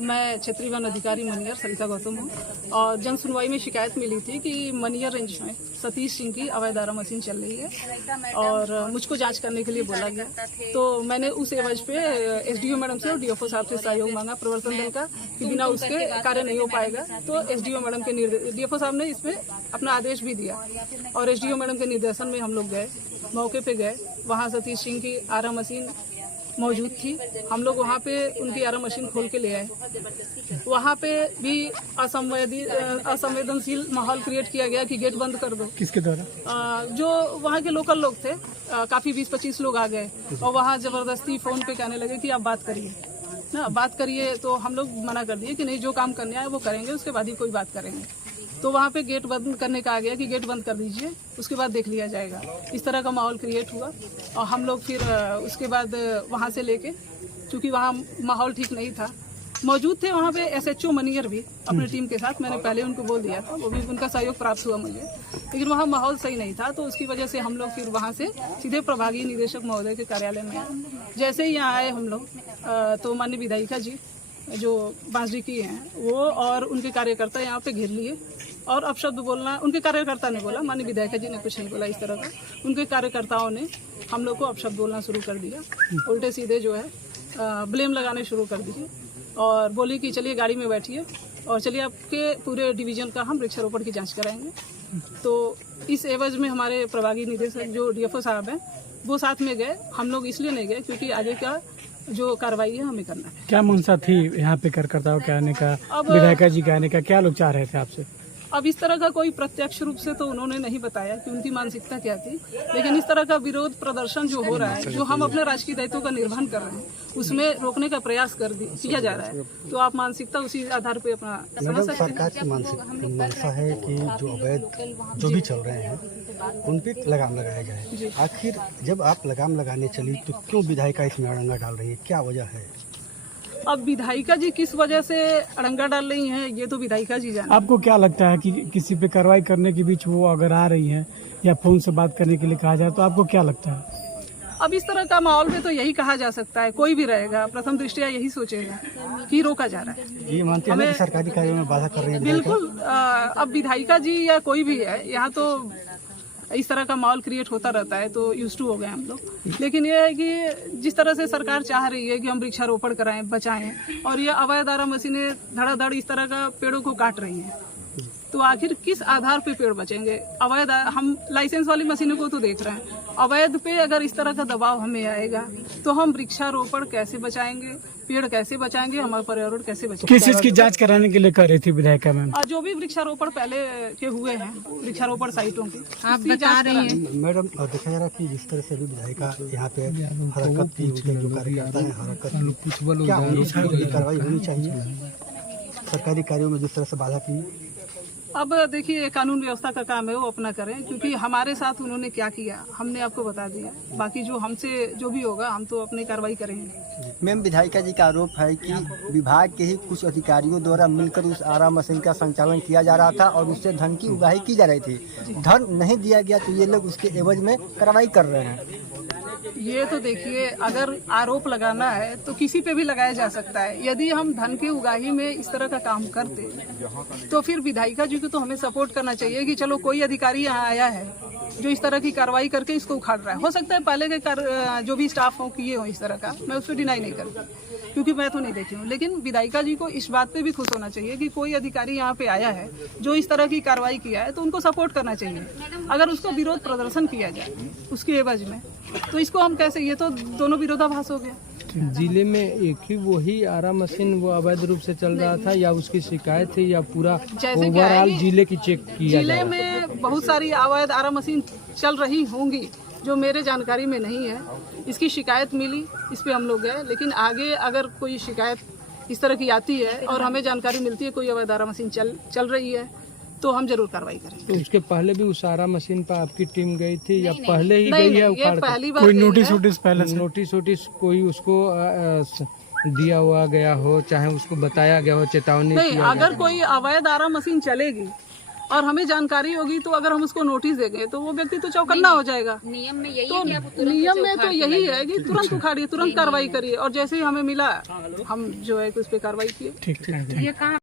मैं क्षेत्रीय वन अधिकारी मनियर सरिता गौतम हूँ और जन सुनवाई में शिकायत मिली थी कि मनियर रेंज में सतीश सिंह की अवैध आरा मशीन चल रही है और मुझको जांच करने के लिए बोला गया। तो मैंने उस एवज पे एसडीओ मैडम से और डीएफओ साहब से सहयोग मांगा प्रवर्तन दल का कि बिना उसके कार्य नहीं हो पाएगा। तो एसडीओ मैडम के डीएफओ साहब ने इसमें अपना आदेश भी दिया और एसडीओ मैडम के निर्देशन में हम लोग गए, मौके पे गए। वहाँ सतीश सिंह की आरा मशीन मौजूद थी। हम लोग वहाँ पे उनकी आरा मशीन खोल के ले आए। वहाँ पे भी असंवेदनशील माहौल क्रिएट किया गया कि गेट बंद कर दो। किसके द्वारा? जो वहाँ के लोकल लोग थे, काफी 20-25 लोग आ गए और वहाँ जबरदस्ती फोन पे कहने लगे कि आप बात करिए ना, बात करिए। तो हम लोग मना कर दिए कि नहीं, जो काम करने आए वो करेंगे, उसके बाद ही कोई बात करेंगे। तो वहाँ पे गेट बंद करने का आ गया कि गेट बंद कर दीजिए, उसके बाद देख लिया जाएगा। इस तरह का माहौल क्रिएट हुआ और हम लोग फिर उसके बाद वहाँ से लेके, चूँकि वहाँ माहौल ठीक नहीं था, मौजूद थे वहाँ पे एसएचओ मनियर भी अपने टीम के साथ। मैंने पहले उनको बोल दिया था, वो भी उनका सहयोग प्राप्त हुआ मुझे, लेकिन वहाँ माहौल सही नहीं था। तो उसकी वजह से हम लोग फिर वहाँ से सीधे प्रभागीय निदेशक महोदय के कार्यालय में आए। जैसे ही यहाँ आए हम लोग तो माननीय विधायिका जी जो बांसडी की हैं वो और उनके कार्यकर्ता यहाँ पे घेर लिए और अपशब्द बोलना, उनके कार्यकर्ता ने बोला, माननीय विधायिका जी ने कुछ नहीं बोला इस तरह का, उनके कार्यकर्ताओं ने हम लोग को अपशब्द बोलना शुरू कर दिया। उल्टे सीधे जो है ब्लेम लगाने शुरू कर दिए और बोली कि चलिए गाड़ी में बैठिए और चलिए आपके पूरे डिवीजन का हम वृक्षारोपण की जांच कराएंगे। तो इस एवज में हमारे प्रभागीय निदेशक जो डीएफओ साहब हैं वो साथ में गए। हम लोग इसलिए नहीं गए क्योंकि आगे का जो कार्रवाई है हमें करना है। क्या मनसा थी यहाँ पे कार्यकर्ताओं के आने का, विधायिका जी के आने का? क्या लोग चाह रहे थे आपसे? अब इस तरह का कोई प्रत्यक्ष रूप से तो उन्होंने नहीं बताया कि उनकी मानसिकता क्या थी, लेकिन इस तरह का विरोध प्रदर्शन जो हो रहा है, जो हम अपने राजकीय दायित्वों का निर्वहन कर रहे हैं, उसमें रोकने का प्रयास किया जा रहा है। तो आप मानसिकता उसी आधार पे अपना समझ सकते हैं। सरकार की मानसिकता है कि जो अवैध जो भी चल रहे हैं उन पे लगाम लगाया जाए। आखिर जब आप लगाम लगाने चली तो क्यों विधायिका इसमें अड़ंगा डाल रही है, क्या वजह है? अब विधायिका जी किस वजह से अड़ंगा डाल रही हैं ये तो विधायिका जी जाने। आपको क्या लगता है कि किसी पे कार्रवाई करने के बीच वो अगर आ रही हैं या फोन से बात करने के लिए कहा जाए तो आपको क्या लगता है? अब इस तरह का माहौल में तो यही कहा जा सकता है, कोई भी रहेगा प्रथम दृष्टया यही सोचेगा कि रोका जा रहा है। ये मानते हैं कि सरकारी कार्यों में बाधा कर रही है? बिल्कुल। अब विधायिका जी या कोई भी है, यहाँ तो इस तरह का माहौल क्रिएट होता रहता है, तो यूज्ड टू हो गए हम लोग। लेकिन ये है कि जिस तरह से सरकार चाह रही है कि हम वृक्षारोपण कराएं, बचाएं, और ये अवैध आरा मशीनें धड़ाधड़ इस तरह का पेड़ों को काट रही हैं, तो आखिर किस आधार पे पेड़ बचेंगे? अवैध, हम लाइसेंस वाली मशीनों को तो देख रहे हैं, अवैध पे अगर इस तरह का दबाव हमें आएगा तो हम वृक्षारोपण कैसे बचाएंगे, पेड़ कैसे बचाएंगे, हमारा पर्यावरण कैसे बचाएंगे? किस चीज की जांच कराने के लिए कर रही थी विधायिका मैम? जो भी वृक्षारोपण पहले के हुए हैं, वृक्षारोपण साइटों की आप बता रही हैं मैडम। देखा जा रहा है कि जिस तरह से भी विधायिका यहाँ पे हरकत की, उनके जो कार्यकर्ता है हरकत की, क्या उनकी कार्रवाई होनी चाहिए? सरकारी कार्यों में जिस तरह से बाधा की। अब देखिए, कानून व्यवस्था का काम है, वो अपना करें, क्योंकि हमारे साथ उन्होंने क्या किया हमने आपको बता दिया। बाकी जो हमसे जो भी होगा हम तो अपनी कार्रवाई करेंगे। मैम, विधायिका जी का आरोप है कि विभाग के ही कुछ अधिकारियों द्वारा मिलकर उस आरा मशीन का संचालन किया जा रहा था और उससे धन की उगाही की जा रही थी। धन नहीं दिया गया तो ये लोग उसके एवज में कार्रवाई कर रहे हैं। ये तो देखिए, अगर आरोप लगाना है तो किसी पे भी लगाया जा सकता है। यदि हम धन की उगाही में इस तरह का काम करते तो फिर विधायिका जी को तो हमें सपोर्ट करना चाहिए कि चलो कोई अधिकारी यहाँ आया है जो इस तरह की कार्रवाई करके इसको उखाड़ रहा है। हो सकता है पहले के जो भी स्टाफ हो किए हो इस तरह का, मैं उसको डिनाई नहीं करती क्योंकि मैं तो नहीं देखी हूँ, लेकिन विधायिका जी को इस बात पे भी खुश होना चाहिए कि कोई अधिकारी यहाँ पे आया है जो इस तरह की कार्रवाई किया है, तो उनको सपोर्ट करना चाहिए। अगर उसको विरोध प्रदर्शन किया जाए उसके एवज में, तो इसको हम कैसे, ये तो दोनों विरोधाभास हो गया। जिले में एक ही वही आरा मशीन वो अवैध रूप से चल रहा था या उसकी शिकायत थी या पूरा ओवरऑल जिले की चेक किया? जिले में बहुत सारी अवैध आरा मशीन चल रही होंगी जो मेरे जानकारी में नहीं है। इसकी शिकायत मिली, इस पे हम लोग गए, लेकिन आगे अगर कोई शिकायत इस तरह की आती है और हमें जानकारी मिलती है कोई अवैध आरा मशीन चल रही है तो हम जरूर कार्रवाई करेंगे। तो उसके पहले भी उस आरा मशीन पर आपकी टीम गई थी या पहले ही गई है? ये पहली बार। कोई नोटिस पहले से? नोटिस कोई उसको दिया हुआ गया हो, चाहे उसको बताया गया हो, चेतावनी नहीं, अगर कोई अवैध आरा मशीन चलेगी और हमें जानकारी होगी तो अगर हम उसको नोटिस देंगे तो वो व्यक्ति तो चौकन्ना हो जाएगा। नियम में यही तो है कि आप तुरंत नियम उसे में तो उखाड़ के यही लाइए। है कि तुरंत उखाड़िए, तुरंत कार्रवाई करिए, और जैसे ही हमें मिला हम जो है उस पर कार्रवाई किए। ठीक है। ये कहाँ